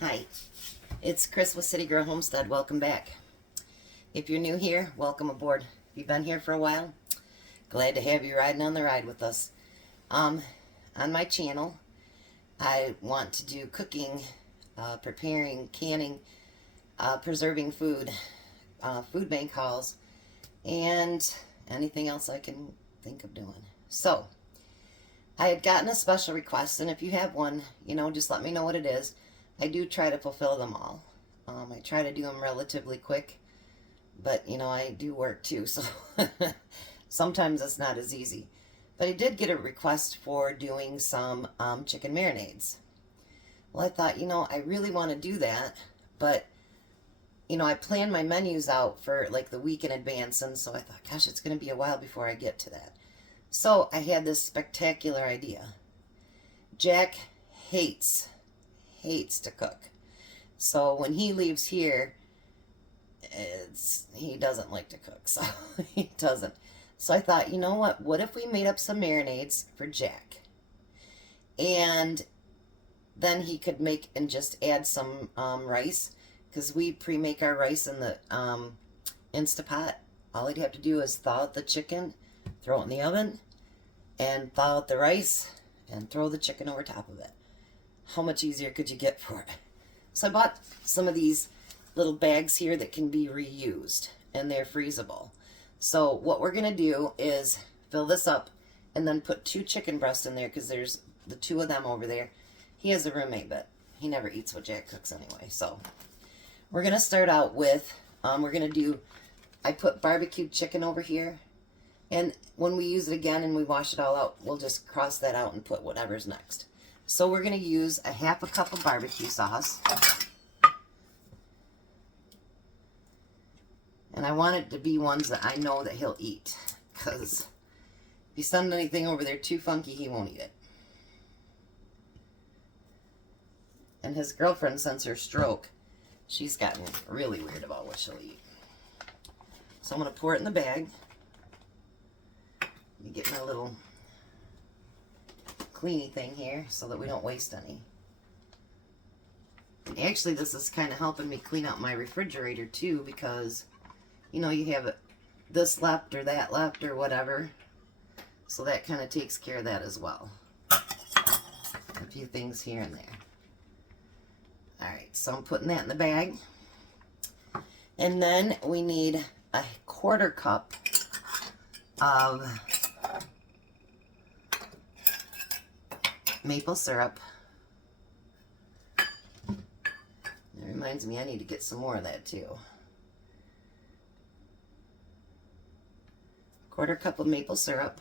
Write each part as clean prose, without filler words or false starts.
Hi, it's Chris with Citygirlhomestead. Welcome back. If you're new here, welcome aboard. If you've been here for a while, glad to have you riding on the ride with us. On my channel, I want to do cooking, preparing, canning, preserving food, food bank hauls, and anything else I can think of doing. So, I had gotten a special request, and if you have one, just let me know what it is. I do try to fulfill them all. I try to do them relatively quick, but I do work too, so sometimes it's not as easy. But I did get a request for doing some chicken marinades. Well, I thought, I really want to do that, but I plan my menus out for like the week in advance, and so I thought, gosh, it's going to be a while before I get to that. So I had this spectacular idea. Jack hates to cook. So when he leaves here, he doesn't like to cook, so he doesn't. So I thought, you know what if we made up some marinades for Jack? And then he could make and just add some rice, because we pre-make our rice in the Instapot. All he'd have to do is thaw out the chicken, throw it in the oven, and thaw out the rice, and throw the chicken over top of it. How much easier could you get for it? So I bought some of these little bags here that can be reused, and they're freezable. So what we're going to do is fill this up and then put 2 chicken breasts in there, because there's the 2 of them over there. He has a roommate, but he never eats what Jack cooks anyway. So we're going to start out with, I put BBQ chicken over here. And when we use it again and we wash it all out, we'll just cross that out and put whatever's next. So we're going to use a half a cup of barbecue sauce. And I want it to be ones that I know that he'll eat, because if you send anything over there too funky, he won't eat it. And his girlfriend, since her stroke, she's gotten really weird about what she'll eat. So I'm going to pour it in the bag. Let me get my little cleany thing here so that we don't waste any. And actually, this is kind of helping me clean out my refrigerator too, because you have this left or that left or whatever, so that kind of takes care of that as well. A few things here and there. Alright, so I'm putting that in the bag, and then we need a 1/4 cup of maple syrup. It reminds me I need to get some more of that too. 1/4 cup of maple syrup.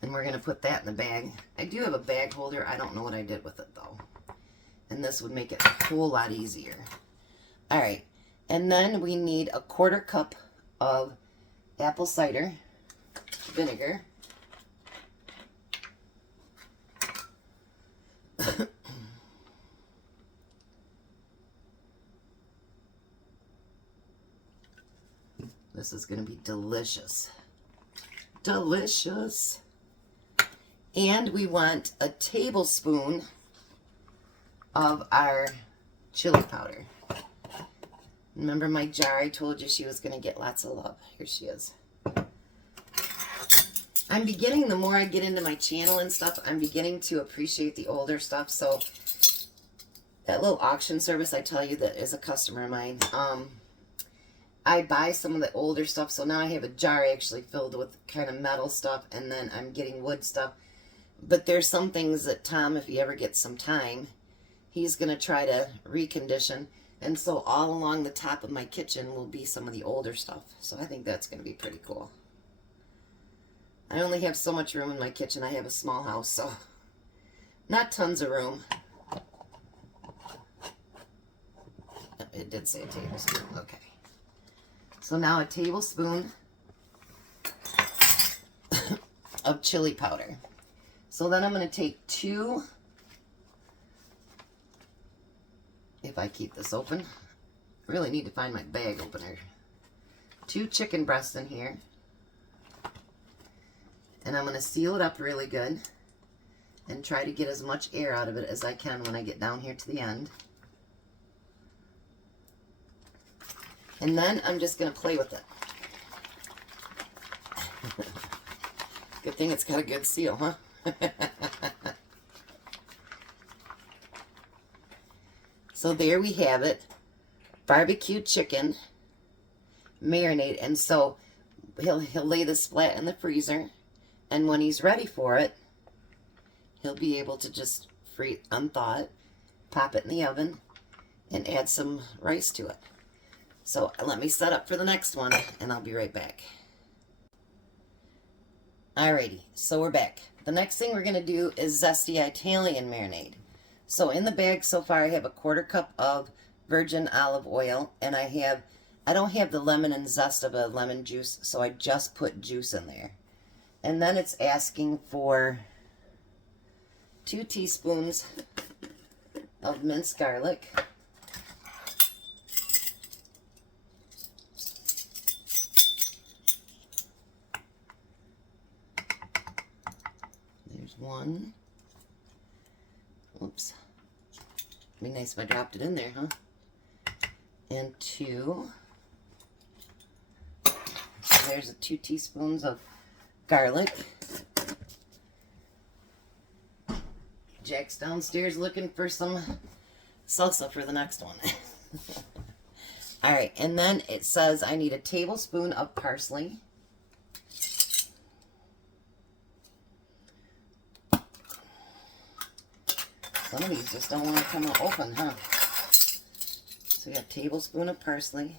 And we're going to put that in the bag. I do have a bag holder. I don't know what I did with it though. And this would make it a whole lot easier. Alright. And then we need a 1/4 cup of apple cider vinegar. This is going to be delicious. Delicious. And we want a tablespoon of our chili powder. Remember my jar? I told you she was going to get lots of love. Here she is. I'm beginning, the more I get into my channel and stuff, I'm beginning to appreciate the older stuff. So that little auction service I tell you that is a customer of mine, I buy some of the older stuff, so now I have a jar actually filled with kind of metal stuff, and then I'm getting wood stuff. But there's some things that Tom, if he ever gets some time, he's going to try to recondition. And so all along the top of my kitchen will be some of the older stuff. So I think that's going to be pretty cool. I only have so much room in my kitchen. I have a small house, so not tons of room. It did say a tablespoon. Okay. So now a tablespoon of chili powder. So then I'm going to take 2, if I keep this open, I really need to find my bag opener. 2 chicken breasts in here. And I'm going to seal it up really good. and try to get as much air out of it as I can when I get down here to the end. And then I'm just going to play with it. Good thing it's got a good seal, huh? So there we have it. Barbecue chicken marinade. And so he'll lay this flat in the freezer. And when he's ready for it, he'll be able to just unthaw it, pop it in the oven, and add some rice to it. So let me set up for the next one, and I'll be right back. Alrighty, so we're back. The next thing we're going to do is Zesty Italian marinade. So in the bag so far I have a 1/4 cup of virgin olive oil, and I don't have the lemon and zest of a lemon juice, so I just put juice in there. And then it's asking for 2 teaspoons of minced garlic. There's 1. Whoops. Be nice if I dropped it in there, huh? And 2. So there's 2 teaspoons of garlic. Jack's downstairs looking for some salsa for the next one. Alright, and then it says I need a tablespoon of parsley. Some of these just don't want to come out open, huh? So we got a tablespoon of parsley.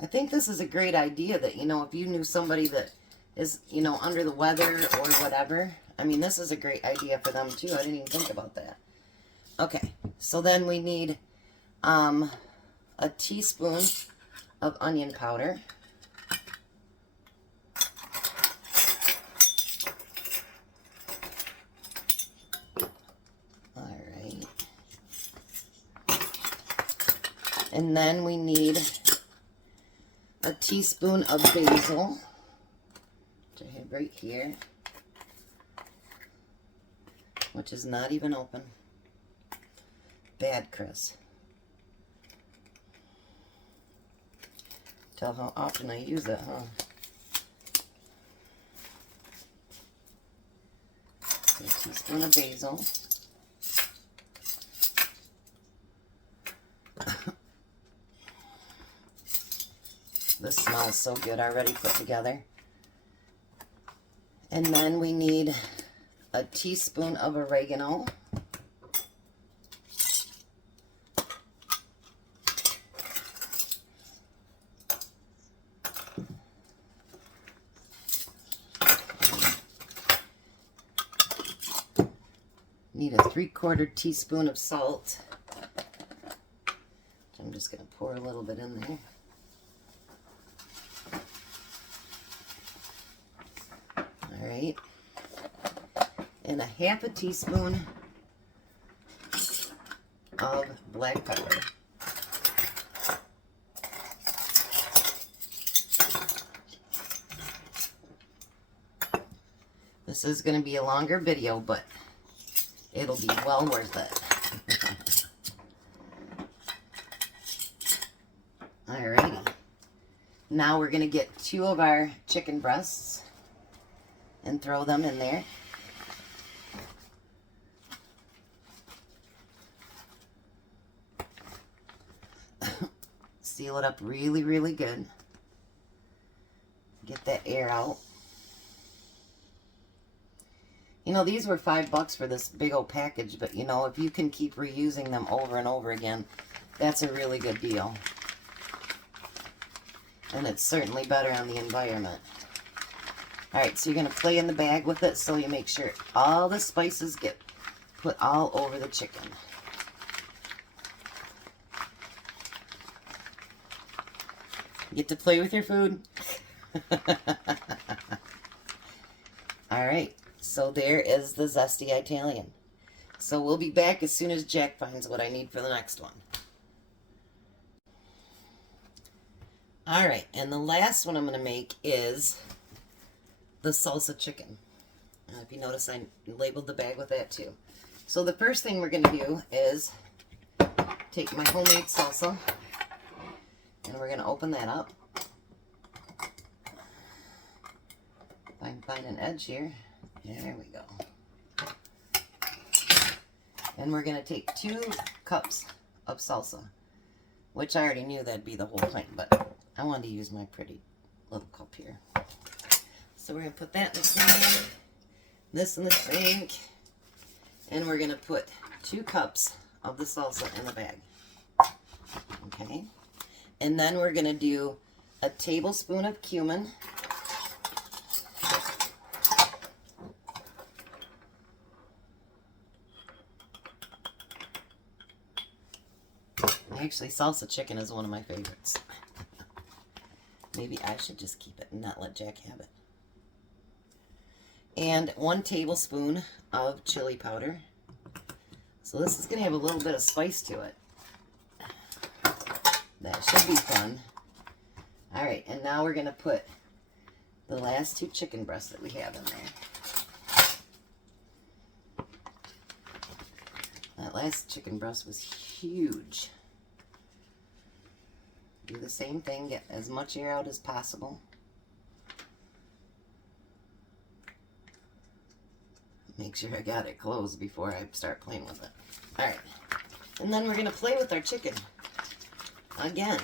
I think this is a great idea that, you know, if you knew somebody that is, you know, under the weather or whatever, I mean, this is a great idea for them too. I didn't even think about that. Okay, so then we need a teaspoon of onion powder. Alright. And then we need a teaspoon of basil, which I have right here, which is not even open. Bad, Chris. Tell how often I use it, huh? A teaspoon of basil. This smells so good already put together. And then we need a teaspoon of oregano. Need a 3/4 teaspoon of salt. I'm just going to pour a little bit in there. Alright. And a 1/2 teaspoon of black pepper. This is going to be a longer video, but it'll be well worth it. Alrighty. Now we're going to get 2 of our chicken breasts and throw them in there. Seal it up really, really good. Get that air out. You know, these were $5 for this big old package, but you know, if you can keep reusing them over and over again, that's a really good deal. And it's certainly better on the environment. Alright, so you're going to play in the bag with it so you make sure all the spices get put all over the chicken. Get to play with your food. Alright, so there is the Zesty Italian. So we'll be back as soon as Jack finds what I need for the next one. Alright, and the last one I'm going to make is the Salsa Chicken. If you notice, I labeled the bag with that too. So the first thing we're going to do is take my homemade salsa, and we're going to open that up. If I can find an edge here. There we go. And we're going to take 2 cups of salsa, which I already knew that'd be the whole pint, but I wanted to use my pretty little cup here. So we're going to put that in the sink, this in the sink, and we're going to put 2 cups of the salsa in the bag. Okay? And then we're going to do a tablespoon of cumin. Actually, Salsa Chicken is one of my favorites. Maybe I should just keep it and not let Jack have it. And 1 tablespoon of chili powder. So this is going to have a little bit of spice to it. That should be fun. Alright, and now we're going to put the last 2 chicken breasts that we have in there. That last chicken breast was huge. Do the same thing, get as much air out as possible. Make sure I got it closed before I start playing with it. Alright, and then we're going to play with our chicken. Again.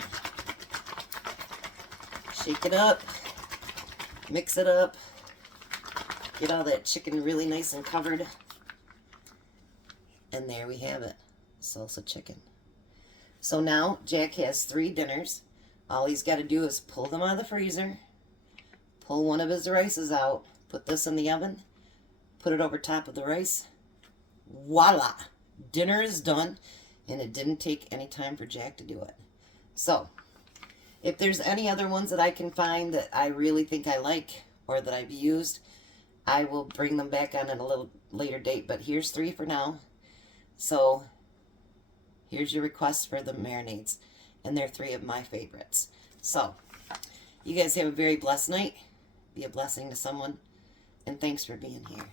Shake it up, mix it up, get all that chicken really nice and covered. And there we have it, Salsa Chicken. So now Jack has 3 dinners. All he's got to do is pull them out of the freezer, pull one of his rices out, put this in the oven, put it over top of the rice. Voila! Dinner is done, and it didn't take any time for Jack to do it. So, if there's any other ones that I can find that I really think I like or that I've used, I will bring them back on at a little later date. But here's 3 for now. So, here's your requests for the marinades. And they're 3 of my favorites. So, you guys have a very blessed night. Be a blessing to someone. And thanks for being here.